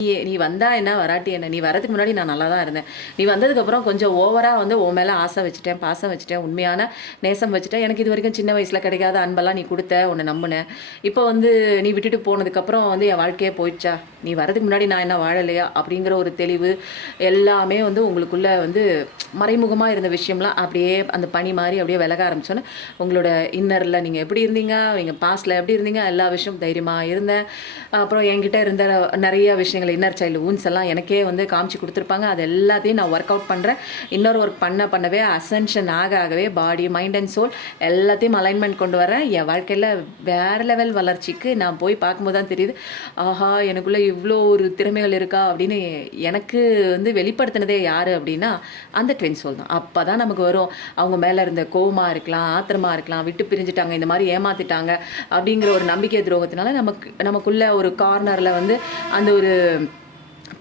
நீ வந்தா என்ன வராட்டி என்ன, நீ வரதுக்கு முன்னாடி நான் நல்லா தான் இருந்தேன். நீ வந்ததுக்கப்புறம் கொஞ்சம் ஓவரா வந்து உன் மேலே ஆசை வச்சுட்டேன், பாசம் வச்சுட்டேன், உண்மையான நேசம் வச்சுட்டேன். எனக்கு இது வரைக்கும் சின்ன வயசில் கிடைக்காத அன்பெல்லாம் நீ கொடுத்த, உன்னை நம்பினேன். இப்போ வந்து நீ விட்டுட்டு போனதுக்கப்புறம் வந்து என் வாழ்க்கையே போயிடுச்சா, நீ வரதுக்கு முன்னாடி நான் என்ன வாழலையா அப்படிங்கிற ஒரு தெளிவு எல்லாமே வந்து உங்களுக்குள்ளே வந்து மறைமுகமாக இருந்த விஷயம்லாம் அப்படியே அந்த பனி மாதிரி அப்படியே விலக ஆரம்பிச்சோன்னே உங்களோட இன்னரில் நீங்கள் எப்படி இருந்தீங்க, நீங்கள் பாஸ்டில் எப்படி இருந்தீங்க, எல்லா விஷயம் தைரியமாக இருந்தேன். அப்புறம் என்கிட்ட இருந்த நிறைய விஷயங்கள் இன்னர் சைல்டு ஊன்ஸ் எல்லாம் எனக்கே வந்து காமிச்சு கொடுத்துருப்பாங்க. அது எல்லாத்தையும் நான் ஒர்க் அவுட் பண்ணுறேன். இன்னொரு ஒர்க் பண்ணவே அசென்ஷன் ஆகவே பாடி மைண்ட் அண்ட் சோல் எல்லாத்தையும் அலைன்மெண்ட் கொண்டு வரேன். என் வாழ்க்கையில் வேறு லெவல் வளர்ச்சிக்கு நான் போய் பார்க்கும்போது தான் தெரியுது, ஆஹா எனக்குள்ளே இவ்வளோ ஒரு திறமைகள் இருக்கா அப்படின்னு எனக்கு வந்து வெளிப்படுத்தினதே யார் அப்படின்னா அந்த ட்வின் சோல் தான். அப்போ தான் நமக்கு வரும் அவங்க மேலே இருந்த கோவமாக இருக்கலாம், ஆத்திரமாக இருக்கலாம், விட்டு பிரிஞ்சுட்டாங்க, இந்த மாதிரி ஏமாற்றிட்டாங்க அப்படிங்கிற ஒரு நம்பிக்கை துரோகத்தினால நமக்குள்ள ஒரு கார்னரில் வந்து அந்த ஒரு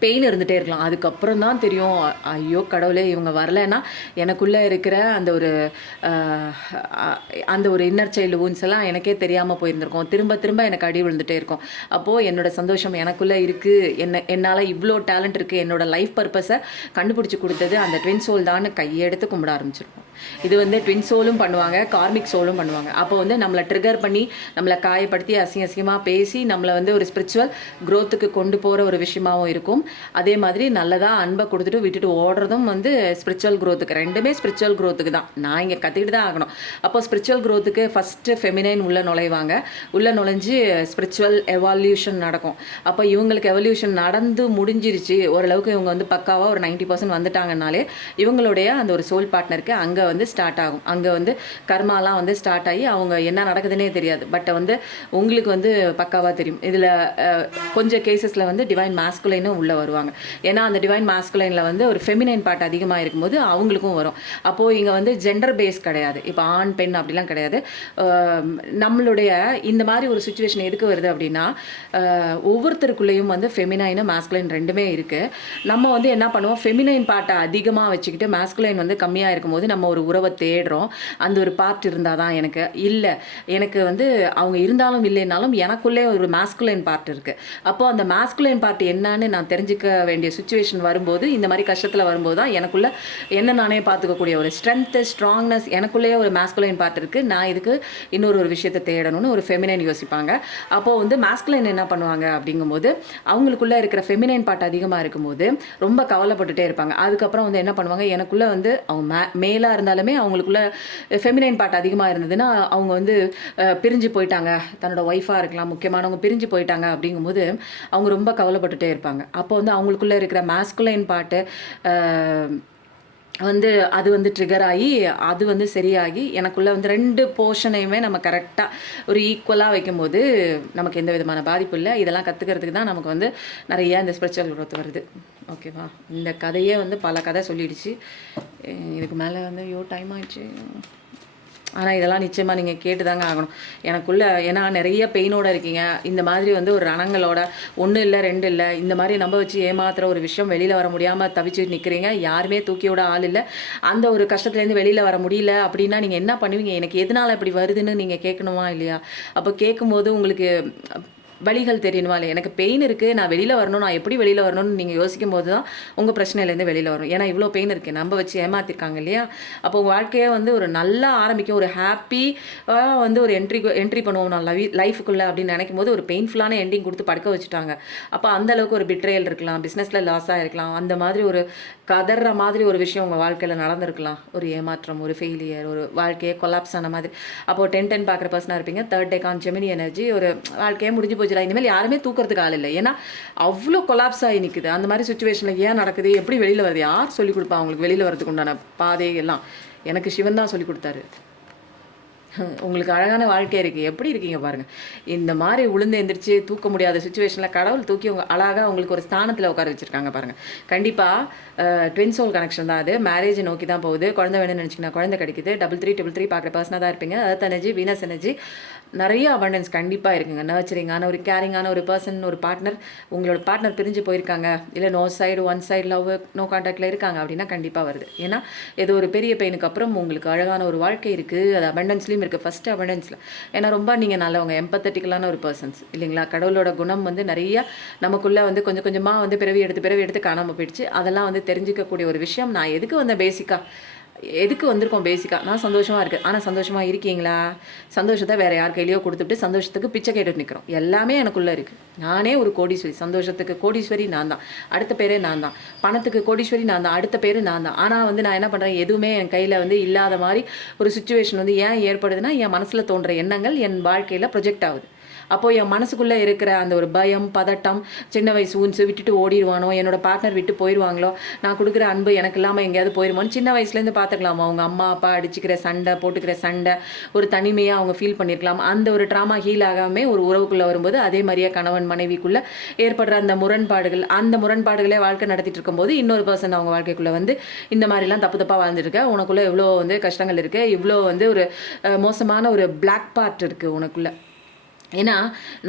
பெயின் இருந்துகிட்டே இருக்கலாம். அதுக்கப்புறம் தான் தெரியும், ஐயோ கடவுளே இவங்க வரலைன்னா எனக்குள்ளே இருக்கிற அந்த ஒரு இன்னர் சைல்டு ஊன்ஸ் எல்லாம் எனக்கே தெரியாமல் போயிருந்திருக்கும். திரும்ப திரும்ப எனக்கு அடி விழுந்துகிட்டே இருக்கும். அப்போது என்னோடய சந்தோஷம் எனக்குள்ளே இருக்குது, என்னால் இவ்வளோ டேலண்ட் இருக்குது, என்னோடய லைஃப் பர்பஸை கண்டுபிடிச்சி கொடுத்தது அந்த ட்வின் சோல் தான் கையெடுத்து கும்பிட ஆரம்பிச்சிருக்கோம். இது வந்து ட்வின் சோலும் பண்ணுவாங்க, கார்மிக் சோலும் பண்ணுவாங்க. அப்போ வந்து நம்மளை ட்ரிகர் பண்ணி நம்மளை காயப்படுத்தி அசிங்கமாக பேசி நம்மளை வந்து ஒரு ஸ்பிரிச்சுவல் க்ரோத்துக்கு கொண்டு போகிற ஒரு விஷயமாகவும் இருக்கும். அதே மாதிரி நல்லதாக அன்பை கொடுத்துட்டு விட்டுட்டு ஓடுறதும் வந்து ஸ்பிரிச்சுவல் க்ரோத்துக்கு, ரெண்டுமே ஸ்பிரிச்சுவல் க்ரோத்துக்கு தான். நான் இங்கே கற்றுக்கிட்டு தான் ஆகணும். அப்போ ஸ்பிரிச்சுவல் க்ரோத்துக்கு ஃபஸ்ட்டு ஃபெமினைன் உள்ளே நுழைவாங்க. உள்ளே நுழைஞ்சு ஸ்பிரிச்சுவல் எவால்யூஷன் நடக்கும். அப்போ இவங்களுக்கு எவல்யூஷன் நடந்து முடிஞ்சிருச்சு, ஓரளவுக்கு இவங்க வந்து பக்காவாக ஒரு 90% வந்துட்டாங்கனாலே இவங்களுடைய அந்த ஒரு சோல் பார்ட்னருக்கு அங்கே வந்து ஸ்டார்ட் ஆகும். அங்கே வந்து கர்மாலாம் வந்து ஸ்டார்ட் ஆகி அவங்க என்ன நடக்குதுன்னே தெரியாது. பட் வந்து உங்களுக்கு வந்து பக்காவாக தெரியும். இதில் கொஞ்சம் கேசஸில் வந்து டிவைன் மாஸ்குலைனும் உள்ளே வருவாங்க. ஏன்னா அந்த டிவைன் மாஸ்குலைனில் வந்து ஒரு ஃபெமினைன் பார்ட் அதிகமாக இருக்கும்போது அவங்களுக்கும் வரும். அப்போது இங்கே வந்து ஜெண்டர் பேஸ் கிடையாது, இப்போ ஆண் பெண் அப்படிலாம் கிடையாது. நம்மளுடைய இந்த மாதிரி ஒரு சுச்சுவேஷன் எதுக்கு வருது அப்படின்னா ஒவ்வொருத்தருக்குள்ளேயும் வந்து ஃபெமினைனு மாஸ்குலைன் ரெண்டுமே இருக்குது. நம்ம வந்து என்ன பண்ணுவோம், ஃபெமினைன் பார்ட்டை அதிகமாக வச்சுக்கிட்டு மாஸ்குலைன் வந்து கம்மியாக இருக்கும்போது நம்ம ஒரு உறவை தேடுறோம். அந்த ஒரு பார்ட் இருந்தால் தான் எனக்கு இல்லை, எனக்கு வந்து அவங்க இருந்தாலும் இல்லைனாலும் எனக்குள்ளே ஒரு மாஸ்குலைன் பார்ட் இருக்குது. அப்போது அந்த மாஸ்குலைன் பார்ட் என்னன்னு நான் தெரிஞ்சுக்க வேண்டிய சுச்சுவேஷன் வரும்போது, இந்த மாதிரி கஷ்டத்தில் வரும்போது தான் எனக்குள்ளே என்ன நானே பார்த்துக்கக்கூடிய ஒரு ஸ்ட்ரென்த்து ஸ்ட்ராங்னஸ், எனக்குள்ளேயே ஒரு மாஸ்குலைன் பார்ட் இருக்குது, நான் இதுக்கு இன்னொரு விஷயத்தை தேடணும்னு ஒரு ஃபெமினைன் யோசிப்பாங்க. அப்போது வந்து மாஸ்குலைன் என்ன பண்ணுவாங்க அப்படிங்கும்போது அவங்களுக்குள்ளே இருக்கிற ஃபெமினைன் பார்ட் அதிகமாக இருக்கும்போது ரொம்ப கவலைப்பட்டுட்டே இருப்பாங்க. அதுக்கப்புறம் வந்து என்ன பண்ணுவாங்க, எனக்குள்ளே வந்து அவங்க மேலாக இருந்தாலுமே அவங்களுக்குள்ள ஃபெமினைன் பார்ட் அதிகமாக இருந்ததுன்னா அவங்க வந்து பிரிஞ்சு போயிட்டாங்க, தன்னோட ஒய்ஃபாக இருக்கலாம், முக்கியமானவங்க பிரிஞ்சு போயிட்டாங்க அப்படிங்கும்போது அவங்க ரொம்ப கவலைப்பட்டுட்டே இருப்பாங்க. அப்போ வந்து அவங்களுக்குள்ளே இருக்கிற மாஸ்குலைன் பார்ட்டு வந்து அது வந்து ட்ரிகர் ஆகி அது வந்து சரியாகி எனக்குள்ளே வந்து ரெண்டு போர்ஷனையுமே நம்ம கரெக்டாக ஒரு ஈக்குவலாக வைக்கும்போது நமக்கு எந்த விதமான பாதிப்பு இல்லை. இதெல்லாம் கற்றுக்கிறதுக்கு தான் நமக்கு வந்து நிறைய இந்த ஸ்பிரிச்சுவல் க்ரோத் வருது. ஓகேவா, இந்த கதையே வந்து பல கதை சொல்லிடுச்சு. இதுக்கு மேலே வந்து டைம் ஆயிடுச்சு. ஆனால் இதெல்லாம் நிச்சயமாக நீங்கள் கேட்டு தாங்க ஆகணும் எனக்குள்ளே. ஏன்னா நிறைய பெயினோடு இருக்கீங்க, இந்த மாதிரி வந்து ஒரு ரணங்களோட, ஒன்று இல்லை ரெண்டு இல்லை, இந்த மாதிரி நம்ப வச்சு ஏமாத்துகிற ஒரு விஷயம் வெளியில் வர முடியாமல் தவிச்சு நிற்கிறீங்க. யாருமே தூக்கி விட ஆள் இல்லை. அந்த ஒரு கஷ்டத்துலேருந்து வெளியில் வர முடியல அப்படின்னா நீங்கள் என்ன பண்ணுவீங்க, எனக்கு எதனால் இப்படி வருதுன்னு நீங்கள் கேட்கணுமா இல்லையா? அப்போ கேட்கும்போது உங்களுக்கு வழிகள் தெரியணுமா இல்லை, எனக்கு பெயின் இருக்குது, நான் வெளியில் வரணும், நான் எப்படி வெளியில் வரணும்னு நீங்கள் யோசிக்கும் போது தான் உங்கள் பிரச்சனையிலேருந்து வெளியில் வரும். ஏன்னா இவ்வளோ பெயின் இருக்குது, நம்ப வச்சு ஏமாற்றிருக்காங்க இல்லையா? அப்போ உங்கள் வாழ்க்கையை வந்து ஒரு நல்லா ஆரம்பிக்கும், ஒரு ஹாப்பியாக வந்து ஒரு என்ட்ரி பண்ணுவோம் நான் லைஃபுக்குள்ளே அப்படின்னு நினைக்கும் போது ஒரு பெயின்ஃபுல்லான எண்டிங் கொடுத்து படுக்க வச்சுட்டாங்க. அப்போ அந்தளவுக்கு ஒரு பிட்ரேயல் இருக்கலாம், பிஸ்னஸில் லாஸாக இருக்கலாம், அந்த மாதிரி ஒரு கதற மாதிரி ஒரு விஷயம் உங்கள் வாழ்க்கையில் நடந்திருக்கலாம், ஒரு ஏமாற்றம், ஒரு ஃபெயிலியர், ஒரு வாழ்க்கையே கொலாப்ஸ் ஆன மாதிரி. அப்போது 10-10 பார்க்குற பர்சனாக இருப்பீங்க. 3rd டேக்கான் ஜெமினி எனர்ஜி, ஒரு வாழ்க்கையே முடிஞ்சு போச்சு, இனிமேல் யாருமே தூக்கிறதுக்கு ஆள் இல்லை. ஏன்னா அவ்வளோ கொலாப்ஸ் ஆகி நிற்குது. அந்த மாதிரி சுச்சுவேஷனில் ஏன் நடக்குது, எப்படி வெளியில் வருது, யார் சொல்லிக் கொடுப்பா அவங்களுக்கு வெளியில் வரதுக்கு உண்டான பாதையெல்லாம்? எனக்கு சிவன் தான் சொல்லிக் கொடுத்தாரு. உங்களுக்கு அழகான வாழ்க்கை இருக்குது, எப்படி இருக்கீங்க பாருங்கள். இந்த மாதிரி உளுந்து எந்திரிச்சு தூக்க முடியாத சுச்சுவேஷனில் கடவுள் தூக்கி அழகாக உங்களுக்கு ஒரு ஸ்தானத்தில் உட்கார வச்சுருக்காங்க பாருங்கள். கண்டிப்பாக ட்வின் சோல் கனெக்ஷன் தான் அது. மேரேஜ் நோக்கி தான் போகுது. குழந்தை வேணும்னு நினச்சிங்கன்னா குழந்தை கிடைக்குது. 3333 பார்க்குற பர்சனாக தான் இருப்பீங்க. அர்த் எனர்ஜி, வீனஸ் எனர்ஜி, நிறைய அபண்டன்ஸ் கண்டிப்பாக இருக்குங்க. நர்ச்சரிங்கான ஒரு கேரிங்கான ஒரு பர்சன், ஒரு பார்ட்னர், உங்களோட பார்ட்னர் பிரிஞ்சு போயிருக்காங்க, இல்லை ஒன் சைடு லவ், நோ கான்டாக்டில் இருக்காங்க அப்படின்னா கண்டிப்பாக வருது. ஏன்னா ஏதோ ஒரு பெரிய பெயினுக்கு அப்புறம் உங்களுக்கு அழகான ஒரு வாழ்க்கை இருக்குது. அது அபண்டன்ஸ்லேயும் இருக்குது. ஃபஸ்ட்டு அபண்டன்ஸில் ஏன்னா ரொம்ப நீங்கள் நல்லவங்க, எம்பத்தட்டிக்கலான ஒரு பர்சன்ஸ் இல்லைங்களா. கடவுளோட குணம் வந்து நிறைய நமக்குள்ளே வந்து கொஞ்சம் கொஞ்சமாக வந்து பிறவி எடுத்து காணாமல் போயிடுச்சு. அதெல்லாம் வந்து தெரிஞ்சிக்கக்கூடிய ஒரு விஷயம். நான் எதுக்கு வந்தேன் எதுக்கு வந்திருக்கோம் பேசிக்காக, நான் சந்தோஷமாக இருக்குது. ஆனால் சந்தோஷமாக இருக்கீங்களா? சந்தோஷத்தை வேறு யார் கையிலையோ கொடுத்துட்டு சந்தோஷத்துக்கு பிச்சை கேட்டுட்டு நிற்கிறோம். எல்லாமே எனக்குள்ளே இருக்குது. நானே ஒரு கோடீஸ்வரி. சந்தோஷத்துக்கு கோடீஸ்வரி நான் தான், அடுத்த பேரே நான் தான். பணத்துக்கு கோடீஸ்வரி நான் தான், அடுத்த பேர் நான் தான். ஆனால் வந்து நான் என்ன பண்ணுறேன், எதுவுமே என் கையில் வந்து இல்லாத மாதிரி ஒரு சுச்சுவேஷன் வந்து ஏன் ஏற்படுதுன்னா, என் மனசில் தோன்ற எண்ணங்கள் என் வாழ்க்கையில் ப்ரொஜெக்ட் ஆகுது. அப்போது என் மனசுக்குள்ளே இருக்கிற அந்த ஒரு பயம், பதட்டம், சின்ன வயசு ஊன்ஸு விட்டுட்டு ஓடிடுவானோ, என்னோடய பார்ட்னர் விட்டு போயிடுவாங்களோ, நான் கொடுக்குற அன்பு எனக்கு இல்லாமல் எங்கேயாவது போயிடுமோன்னு சின்ன வயசுலேருந்து பார்த்துக்கலாமா. அவங்க அம்மா அப்பா அடிச்சுக்கிற சண்டை, போட்டுக்கிற சண்டை, ஒரு தனிமையாக அவங்க ஃபீல் பண்ணியிருக்கலாம். அந்த ஒரு ட்ராமா ஹீல் ஆகாமல் ஒரு உறவுக்குள்ளே வரும்போது அதே மாதிரியே கணவன் மனைவிக்குள்ளே ஏற்படுற அந்த முரண்பாடுகளே வாழ்க்கை நடத்திட்டு இருக்கும்போது இன்னொரு பர்சன் அவங்க வாழ்க்கைக்குள்ளே வந்து இந்த மாதிரிலாம் தப்பாக வாழ்ந்துருக்க, உனக்குள்ளே இவ்வளோ வந்து கஷ்டங்கள் இருக்குது, இவ்வளோ வந்து ஒரு மோசமான ஒரு பிளாக் பார்ட் இருக்குது உனக்குள்ளே. ஏன்னா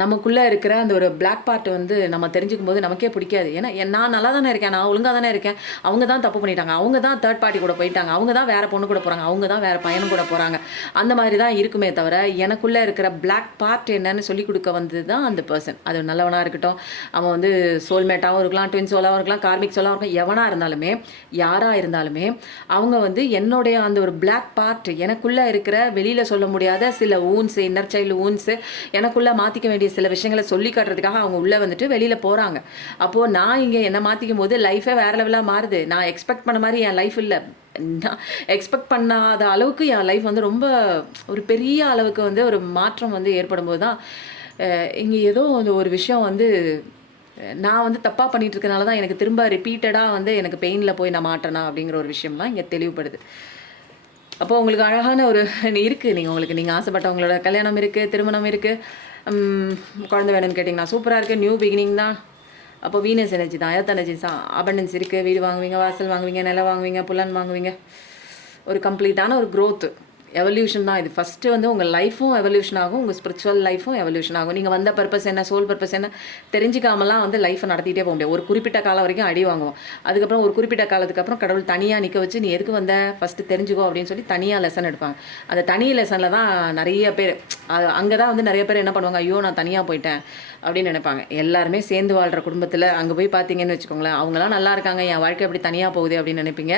நமக்குள்ளே இருக்கிற அந்த ஒரு பிளாக் பார்ட் வந்து நம்ம தெரிஞ்சுக்கும் போது நமக்கே பிடிக்காது. ஏன்னா நான் நல்லா தானே இருக்கேன், நான் ஒழுங்காக தானே இருக்கேன், அவங்க தான் தப்பு பண்ணிட்டாங்க, அவங்க தான் தேர்ட் பார்ட்டி கூட போயிட்டாங்க, அவங்க தான் வேறு பொண்ணு கூட போகிறாங்க, அவங்க தான் வேறு பையனும் கூட போகிறாங்க, அந்த மாதிரி தான் இருக்குமே தவிர எனக்குள்ளே இருக்கிற பிளாக் பார்ட் என்னன்னு சொல்லிக் கொடுக்க வந்தது தான் அந்த பர்சன். அது நல்லவனாக இருக்கட்டும், அவன் வந்து சோல்மேட்டாகவும் இருக்கலாம், ட்வின் சோலாகவும் இருக்கலாம், கார்மிக் சோலாகவும் இருக்கலாம், எவனாக இருந்தாலுமே யாராக இருந்தாலுமே அவங்க வந்து என்னுடைய அந்த ஒரு பிளாக் பார்ட், எனக்குள்ளே இருக்கிற வெளியில் சொல்ல முடியாத சில ஊன்ஸு, இன்னர் சைல்டு ஊன்ஸு, எனக்குள்ளே மாற்றிக்க வேண்டிய சில விஷயங்களை சொல்லி காட்டுறதுக்காக அவங்க உள்ளே வந்துட்டு வெளியில் போகிறாங்க. அப்போது நான் இங்கே என்னை மாற்றிக்கும் போது லைஃபே வேறு லெவலாக மாறுது. நான் எக்ஸ்பெக்ட் பண்ண மாதிரி என் லைஃப் இல்லை. நான் எக்ஸ்பெக்ட் பண்ணாத அளவுக்கு என் லைஃப் வந்து ரொம்ப ஒரு பெரிய அளவுக்கு வந்து ஒரு மாற்றம் வந்து ஏற்படும் போது தான் இங்கே ஏதோ ஒரு விஷயம் வந்து நான் வந்து தப்பாக பண்ணிகிட்டு இருக்கனால தான் எனக்கு திரும்ப ரிப்பீட்டடாக வந்து எனக்கு பெயினில் போய் நான் மாட்டேனா அப்படிங்கிற ஒரு விஷயம்லாம் இங்கே தெளிவுபடுது. அப்போது உங்களுக்கு அழகான ஒரு இருக்குது, நீங்கள் ஆசைப்பட்டவங்களோட கல்யாணம் இருக்குது, திருமணம் இருக்குது, குழந்தை வேணும்னு கேட்டிங்கன்னா சூப்பராக இருக்குது, நியூ பிகினிங் தான். அப்போ வீனஸ் எனர்ஜி தான், எர்த் எனர்ஜி தான், அபண்டன்ஸ் இருக்குது, வீடு வாங்குவீங்க, வாசல் வாங்குவீங்க, நிலம் வாங்குவீங்க, புலன் வாங்குவீங்க, ஒரு கம்ப்ளீட்டான ஒரு க்ரோத்து, எவல்யூஷன் தான் இது. ஃபஸ்ட்டு வந்து உங்கள் லைஃப்பும் எவல்யூஷன் ஆகும், உங்கள் ஸ்பிரிச்சுவல் லைஃப்பும் எவல்யூஷன் ஆகும். நீங்கள் வந்த பர்பஸ் என்ன, சோல் பர்பஸ் என்ன தெரிஞ்சிக்காமலாம் வந்து லைஃப்பை நடத்திட்டே போக முடியாது. ஒரு குறிப்பிட்ட காலம் வரைக்கும் அடி வாங்குவோம். அதுக்கப்புறம் ஒரு குறிப்பிட்ட காலத்துக்கு அப்புறம் கடவுள் தனியாக நிற்க வச்சு நீ எதுக்கு வந்த ஃபஸ்ட்டு தெரிஞ்சுக்கோ அப்படின்னு சொல்லி தனியாக லெசன் எடுப்பாங்க. அந்த தனி லெசனில் தான் நிறைய பேர் அங்கே தான் வந்து நிறைய பேர் என்ன பண்ணுவாங்க, ஐயோ நான் தனியாக போயிட்டேன் அப்படின்னு நினைப்பாங்க. எல்லாருமே சேர்ந்து வாழ்கிற குடும்பத்தில் அங்கே போய் பார்த்தீங்கன்னு வச்சுக்கோங்களேன், அவங்களாம் நல்லா இருக்காங்க, என் வாழ்க்கை அப்படி தனியாக போகுது அப்படின்னு நினைப்பீங்க.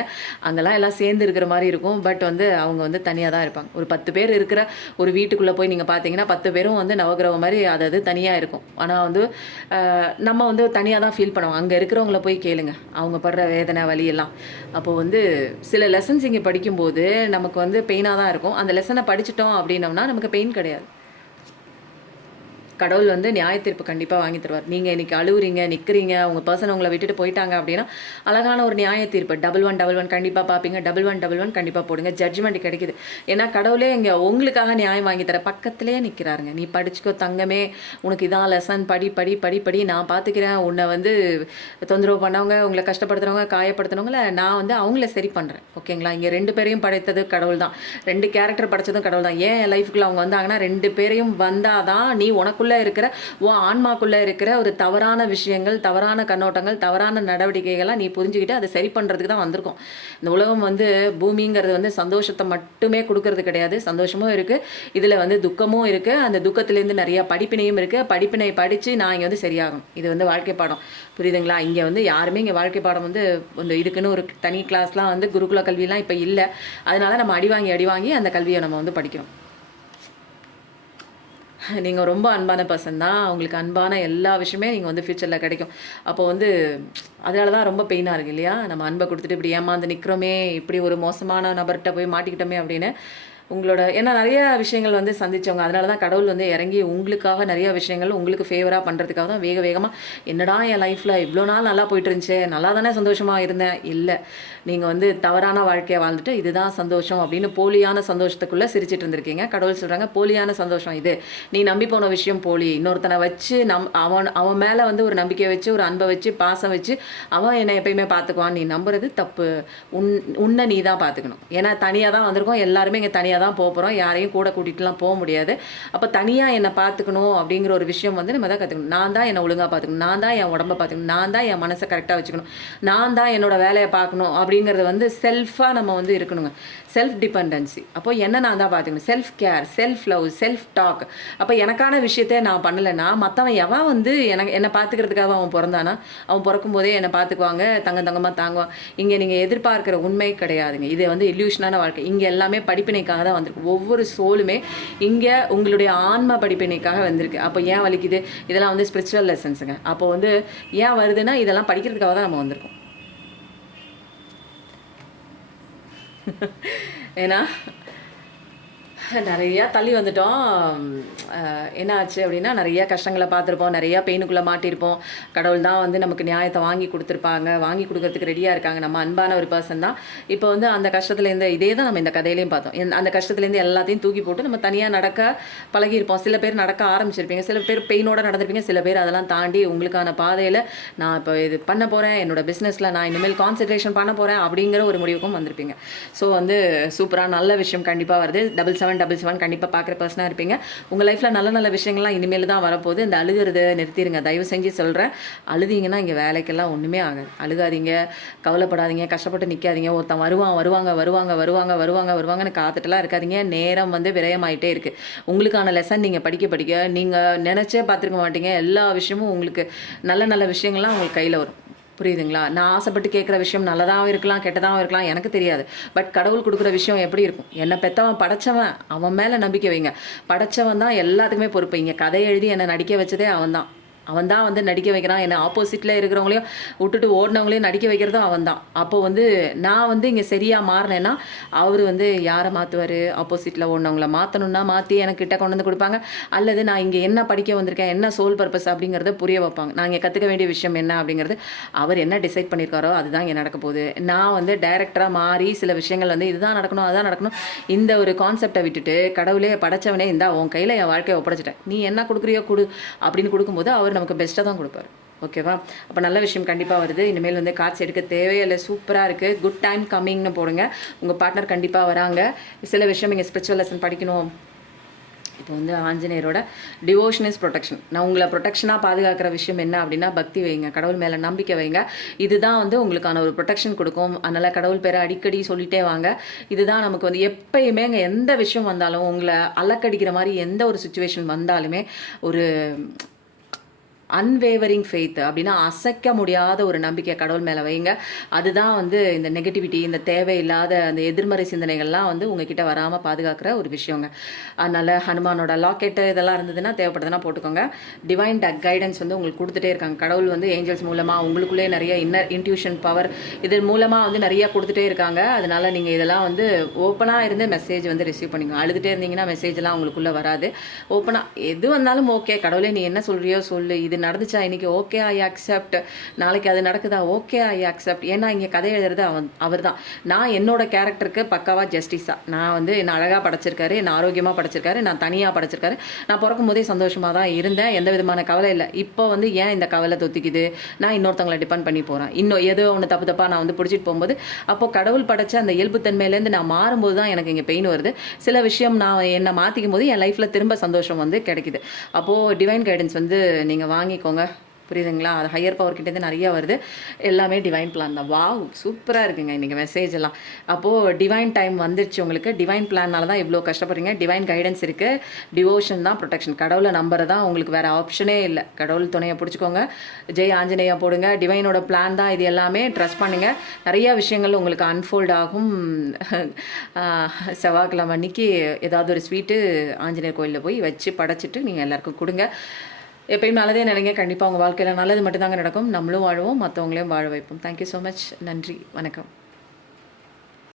அங்கெல்லாம் எல்லாம் சேர்ந்து இருக்கிற மாதிரி இருக்கும். பட் வந்து அவங்க வந்து தனியாக தான் இருப்பாங்க. ஒரு 10 பேர் இருக்கிற ஒரு வீட்டுக்குள்ளே போய் நீங்கள் பார்த்தீங்கன்னா 10 பேரும் வந்து நவகிரகம் மாதிரி அதாவது தனியாக இருக்கும். ஆனால் வந்து நம்ம வந்து தனியாக தான் ஃபீல் பண்ணுவோம். அங்கே இருக்கிறவங்கள போய் கேளுங்க, அவங்க படுற வேதனை வலியெல்லாம். அப்போது வந்து சில லெசன்ஸ் இங்கே படிக்கும்போது நமக்கு வந்து பெயினாக தான் இருக்கும். அந்த லெசனை படிச்சிட்டோம் அப்படின்னோம்னா நமக்கு பெயின் கிடையாது. கடவுள் வந்து நியாய தீர்ப்பு கண்டிப்பாக வாங்கி தருவார். நீங்கள் இன்றைக்கி அழுவுறீங்க, நிற்கிறீங்க, உங்கள் பர்சன் உங்களை விட்டுட்டு போயிட்டாங்க அப்படின்னா அழகான ஒரு நியாய தீர்ப்பு 1111 கண்டிப்பாக பார்ப்பீங்க. 1111 கண்டிப்பாக போடுங்க, ஜட்ஜ்மெண்ட் கிடைக்குது. ஏன்னா கடவுளே இங்கே உங்களுக்காக நியாயம் வாங்கி தர பக்கத்துலேயே நிற்கிறாருங்க. நீ படிச்சுக்கோ தங்கமே, உனக்கு இதான் லெசன், படி படி படி படி, நான் பார்த்துக்கிறேன். உன்னை வந்து தொந்தரவு பண்ணவங்க, உங்களை கஷ்டப்படுத்துகிறவங்க, காயப்படுத்துனவங்கள நான் வந்து அவங்கள சரி பண்ணுறேன். ஓகேங்களா? இங்கே 2 பேரையும் படைத்தது கடவுள் தான், 2 கேரக்டர் படைச்சதும் கடவுள் தான். ஏன் லைஃபுக்குள்ள அவங்க வந்தாங்கன்னா 2 பேரையும் வந்தால் தான் நீ உனக்குள்ளே இருக்கிற ஆன்மாக்குள்ளே இருக்கிற ஒரு தவறான விஷயங்கள், தவறான கண்ணோட்டங்கள், தவறான நடவடிக்கைகள்லாம் நீ புரிஞ்சுக்கிட்டு அதை சரி பண்ணுறதுக்கு தான் வந்திருக்கும். இந்த உலகம் வந்து பூமிங்கிறது வந்து சந்தோஷத்தை மட்டுமே கொடுக்கறது கிடையாது. சந்தோஷமும் இருக்குது, இதில் வந்து துக்கமும் இருக்குது. அந்த துக்கத்துலேருந்து நிறையா படிப்பினையும் இருக்குது. படிப்பினை படித்து நான் இங்கே வந்து சரியாகணும். இது வந்து வாழ்க்கை பாடம், புரியுதுங்களா? இங்கே வந்து யாருமே இங்கே வாழ்க்கை பாடம் வந்து இதுக்குன்னு ஒரு தனி கிளாஸ்லாம் வந்து குருகுல கல்வியெலாம் இப்போ இல்லை. அதனால நம்ம அடி வாங்கி அந்த கல்வியை நம்ம வந்து படிக்கிறோம். நீங்கள் ரொம்ப அன்பான பர்சன் தான், உங்களுக்கு அன்பான எல்லா விஷயமே நீங்கள் வந்து ஃப்யூச்சரில் கிடைக்கும். அப்போ வந்து அதனால தான் ரொம்ப பெயினாக இருக்குது இல்லையா? நம்ம அன்பை கொடுத்துட்டு இப்படி ஏமாந்து நிற்கிறோமே, இப்படி ஒரு மோசமான நபர்கிட்ட போய் மாட்டிக்கிட்டோமே அப்படின்னு உங்களோட ஏன்னா நிறைய விஷயங்கள் வந்து சந்தித்தவங்க. அதனால தான் கடவுள் வந்து இறங்கி உங்களுக்காக நிறைய விஷயங்கள் உங்களுக்கு ஃபேவராக பண்ணுறதுக்காக தான் வேகமாக என்னடா என் லைஃப்பில் இவ்வளோ நாள் நல்லா போயிட்டு இருந்துச்சு, நல்லா தானே சந்தோஷமாக இருந்தேன். இல்லை, நீங்கள் வந்து தவறான வாழ்க்கையை வாழ்ந்துட்டு இதுதான் சந்தோஷம் அப்படின்னு போலியான சந்தோஷத்துக்குள்ளே சிரிச்சிட்டு இருந்திருக்கீங்க. கடவுள் சொல்கிறாங்க, போலியான சந்தோஷம் இது, நீ நம்பி போன விஷயம் போலி. இன்னொருத்தனை வச்சு அவன் மேலே வந்து ஒரு நம்பிக்கை வச்சு, ஒரு அன்பை வச்சு, பாசம் வச்சு அவன் என்னை எப்பயுமே பார்த்துக்குவான், நீ நம்புறது தப்பு. உன்னை நீ தான் பார்த்துக்கணும். ஏன்னா தனியாக தான் வந்திருக்கோம், எல்லாருமே இங்கே தனியாக தான் போகிறோம், யாரையும் கூட கூட்டிகிட்டுலாம் போக முடியாது. அப்போ தனியாக என்னை பார்த்துக்கணும் அப்படிங்கிற ஒரு விஷயம் வந்து நம்ம தான் கற்றுக்கணும். நான் தான் என்னை ஒழுங்காக பார்த்துக்கணும், நான் தான் என் உடம்பை பார்த்துக்கணும், நான் தான் என் மனசை கரெக்டாக வச்சுக்கணும், நான் தான் என்னோட வேலையை பார்க்கணும் அப்படிங்கிறது வந்து செல்ஃபாக நம்ம வந்து இருக்கணுங்க. Self dependency. அப்போ என்ன நான் தான் பார்த்துக்கணும். Self care, self love, self talk. அப்போ எனக்கான விஷயத்தை நான் பண்ணலைன்னா மற்றவன் எவன் வந்து என்னை பார்த்துக்கிறதுக்காக அவன் பிறந்தானா? அவன் பிறக்கும் போதே என்னை பார்த்துக்குவாங்க, தங்கமாக தாங்குவான். இங்கே நீங்கள் எதிர்பார்க்குற உண்மை கிடையாதுங்க. இது வந்து இல்யூஷனான வாழ்க்கை. இங்கே எல்லாமே படிப்பினைக்காக தான் வந்திருக்கு. ஒவ்வொரு சோலுமே இங்கே உங்களுடைய ஆன்ம படிப்பினைக்காக வந்திருக்கு. அப்போ ஏன் வலிக்குது? இதெல்லாம் வந்து ஸ்பிரிச்சுவல் லெசன்ஸுங்க. அப்போ வந்து ஏன் வருதுன்னா இதெல்லாம் படிக்கிறதுக்காக தான் நம்ம வந்திருக்கோம். ஏன்னா நிறையா தள்ளி வந்துட்டோம். என்ன ஆச்சு அப்படின்னா, நிறையா கஷ்டங்களை பார்த்துருப்போம், நிறையா பெயினுக்குள்ளே மாட்டியிருப்போம். கடவுள் தான் வந்து நமக்கு நியாயத்தை வாங்கி கொடுத்துருப்பாங்க, வாங்கி கொடுக்கறதுக்கு ரெடியாக இருக்காங்க. நம்ம அன்பான ஒரு பர்சன் தான். இப்போ வந்து அந்த கஷ்டத்துலேருந்து இதே தான் நம்ம இந்த கதையிலையும் பார்த்தோம். அந்த கஷ்டத்துலேருந்து எல்லாத்தையும் தூக்கி போட்டு நம்ம தனியாக நடக்க பழகியிருப்போம். சில பேர் நடக்க ஆரம்பிச்சிருப்பீங்க, சில பேர் பெயினோடு நடந்திருப்பீங்க, சில பேர் அதெல்லாம் தாண்டி உங்களுக்கான பாதையில் நான் இப்போ இது பண்ண போகிறேன், என்னோடய பிஸ்னஸில் நான் இனிமேல் கான்சன்ட்ரேஷன் பண்ண போகிறேன் அப்படிங்கிற ஒரு முடிவுக்கும் வந்திருப்பீங்க. ஸோ வந்து சூப்பராக நல்ல விஷயம் கண்டிப்பாக வருது. 7777 கண்டிப்பாக பார்க்குற பர்சனாக இருப்பீங்க. உங்கள் லைஃப்பில் நல்ல நல்ல விஷயங்கள்லாம் இனிமேல் தான் வரப்போகுது. இந்த அழுகிறத நிறுத்திடுங்க, தயவு செஞ்சு சொல்கிறேன். அழுதிங்கன்னா இங்கே வேலைக்கெல்லாம் ஒன்றுமே ஆகாது. அழுகாதீங்க, கவலைப்படாதீங்க, கஷ்டப்பட்டு நிற்காதீங்க. ஒருத்தன் வருவாங்கன்னு காத்துட்டுலாம் இருக்காதீங்க. நேரம் வந்து விரயமாயிட்டே இருக்குது. உங்களுக்கான லெசன் நீங்கள் படிக்க நீங்கள் நினச்சே பார்த்துருக்க மாட்டீங்க. எல்லா விஷயமும் உங்களுக்கு நல்ல நல்ல விஷயங்கள்லாம் உங்களுக்கு கையில் வரும். புரியுதுங்களா? நான் ஆசைப்பட்டு கேட்குற விஷயம் நல்லதாகவும் இருக்கலாம், கெட்டதாகவும் இருக்கலாம், எனக்கு தெரியாது. பட் கடவுள் கொடுக்குற விஷயம் எப்படி இருக்கும்? என்னை பெற்றவன் படைச்சவன், அவன் மேலே நம்பிக்கை வைங்க. படைச்சவன் தான் எல்லாத்துக்குமே பொறுப்பு. இங்கே கதை எழுதி என்னை நடிக்க வச்சதே அவன் தான் வந்து நடிக்க வைக்கிறான். என்னை ஆப்போசிட்டில் இருக்கிறவங்களையும் விட்டுட்டு ஓடினவங்களையும் நடிக்க வைக்கிறதும் அவன் தான். அப்போ வந்து நான் வந்து இங்கே சரியாக மாறினேன்னா அவர் வந்து யாரை மாற்றுவார்? ஆப்போசிட்டில் ஓடினவங்கள மாற்றணுன்னா மாற்றி எனக்கு கிட்ட கொண்டு வந்து கொடுப்பாங்க. அல்லது நான் இங்கே என்ன படிக்க வந்திருக்கேன், என்ன சோல் பர்பஸ் அப்படிங்கிறத புரிய வைப்பாங்க. நான் இங்கே கற்றுக்க வேண்டிய விஷயம் என்ன அப்படிங்கிறது அவர் என்ன டிசைட் பண்ணியிருக்காரோ அதுதான் இங்கே நடக்க போகுது. நான் வந்து டைரக்டராக மாறி சில விஷயங்கள் வந்து இதுதான் நடக்கணும், அதுதான் நடக்கணும், இந்த ஒரு கான்செப்டை விட்டுட்டு கடவுளே படைச்சவனே இந்தா உன் கையில் என் வாழ்க்கையை ஒப்படைச்சிட்டேன், நீ என்ன கொடுக்குறியோ கொடு அப்படின்னு கொடுக்கும்போது அவர் நமக்கு பெஸ்ட்டாக தான் கொடுப்பார். ஓகேவா? அப்போ நல்ல விஷயம் கண்டிப்பாக வருது. இனிமேல் வந்து காட்சி எடுக்க தேவையில்லை. சூப்பராக இருக்குது. குட் டைம் கம்மிங்னு போடுங்க. உங்கள் பார்ட்னர் கண்டிப்பாக வராங்க. சில விஷயம் நீங்கள் ஸ்பிரிச்சுவல் லெசன் படிக்கணும். இப்போ வந்து ஆஞ்சநேயரோட டிவோஷன் இஸ் ப்ரொடெக்ஷன். நான் உங்களை ப்ரொடெக்ஷனாக பாதுகாக்கிற விஷயம் என்ன அப்படின்னா பக்தி வைங்க, கடவுள் மேலே நம்பிக்கை வைங்க. இதுதான் வந்து உங்களுக்கான ஒரு ப்ரொடெக்ஷன் கொடுக்கும். அதனால் கடவுள் பேரை அடிக்கடி சொல்லிட்டே வாங்க. இதுதான் நமக்கு வந்து எப்பயுமே எந்த விஷயம் வந்தாலும், உங்களை அலக்கடிக்கிற மாதிரி எந்த ஒரு சுச்சுவேஷன் வந்தாலுமே ஒரு அன்வேவரிங் ஃபெய்த் அப்படின்னா அசைக்க முடியாத ஒரு நம்பிக்கை கடவுள் மேலே வைங்க. அதுதான் வந்து இந்த நெகட்டிவிட்டி, இந்த தேவையில்லாத அந்த எதிர்மறை சிந்தனைகள்லாம் வந்து உங்ககிட்ட வராமல் பாதுகாக்கிற ஒரு விஷயங்க. அதனால் ஹனுமானோட லாக்கெட்டு இதெல்லாம் இருந்ததுன்னா தேவைப்படுதுன்னா போட்டுக்கோங்க. டிவைன் கைடன்ஸ் வந்து உங்களுக்கு கொடுத்துட்டே இருக்காங்க. கடவுள் வந்து ஏஞ்சல்ஸ் மூலமாக உங்களுக்குள்ளே நிறைய இன்னர் இன்ட்யூஷன் பவர் இதன் மூலமாக வந்து நிறையா கொடுத்துட்டே இருக்காங்க. அதனால் நீங்கள் இதெல்லாம் வந்து ஓப்பனாக இருந்து மெசேஜ் வந்து ரிசீவ் பண்ணிக்கோங்க. அழுதுகிட்டே இருந்தீங்கன்னா மெசேஜெலாம் உங்களுக்குள்ளே வராது. ஓப்பனாக எது வந்தாலும் ஓகே கடவுளே நீ என்ன சொல்கிறியோ சொல்லு, இது நடந்துச்சா இன்றைக்கி, ஓகே ஐ அக்செப்ட், நாளைக்கு அது நடக்குதா, ஓகே ஐ அக்செப்ட். ஏன்னா இங்கே கதை எழுதுறது அவர் தான். நான் என்னோட கேரக்டருக்கு பக்காவாக ஜஸ்டிஸாக நான் வந்து என்னை அழகாக படைச்சிருக்காரு, என்னை ஆரோக்கியமாக படைச்சிருக்காரு, நான் தனியாக படைச்சிருக்காரு. நான் பிறக்கும் போதே சந்தோஷமாக தான் இருந்தேன், எந்த விதமான கவலை இல்லை. இப்போ வந்து ஏன் இந்த கவலை தொத்திக்குது? நான் இன்னொருத்தவங்களை டிபெண்ட் பண்ணி போகிறேன். இன்னும் ஏதோ ஒன்று தப்பாக நான் வந்து பிடிச்சிட்டு போகும்போது அப்போது கடவுள் படைச்ச அந்த இயல்புத்தன்மையிலேருந்து நான் மாறும்போது தான் எனக்கு இங்கே பெயின் வருது. சில விஷயம் நான் என்னை மாற்றிக்கும் போது என் லைஃப்பில் திரும்ப சந்தோஷம் வந்து கிடைக்குது. அப்போது டிவைன் கைடன்ஸ் வந்து நீங்கள் வாங்கிக்கோங்க. புரியுதுங்களா? அது ஹையர் பவர் கிட்டேருந்து நிறையா வருது. எல்லாமே டிவைன் பிளான் தான். வாவ், சூப்பராக இருக்குங்க இன்றைக்கி மெசேஜ் எல்லாம். அப்போது டிவைன் டைம் வந்துருச்சு உங்களுக்கு. டிவைன் பிளான்னால தான் இவ்வளோ கஷ்டப்படுறீங்க. டிவைன் கைடன்ஸ் இருக்குது. டிவோஷன் தான் ப்ரொடெக்ஷன். கடவுளை நம்புறது தான் உங்களுக்கு வேறு ஆப்ஷனே இல்லை. கடவுள் துணையை பிடிச்சிக்கோங்க. ஜெய் ஆஞ்சநேயா போடுங்க. டிவைனோட பிளான் தான் இது எல்லாமே. ட்ரஸ்ட் பண்ணுங்கள். நிறையா விஷயங்கள் உங்களுக்கு அன்ஃபோல்ட் ஆகும். செவ்வாய்க்கிழமை அன்னைக்கு ஏதாவது ஒரு ஸ்வீட்டு ஆஞ்சநேயர் கோயிலில் போய் வச்சு படைச்சிட்டு நீங்கள் எல்லாருக்கும் கொடுங்க. எப்பயும் நல்லதே நினைங்க. கண்டிப்பாக உங்கள் வாழ்க்கையில் நல்லது மட்டும்தாங்க நடக்கும். நம்மளும் வாழுவோம், மற்றவங்களையும் வாழ வைப்போம். Thank you so much. நன்றி, வணக்கம்.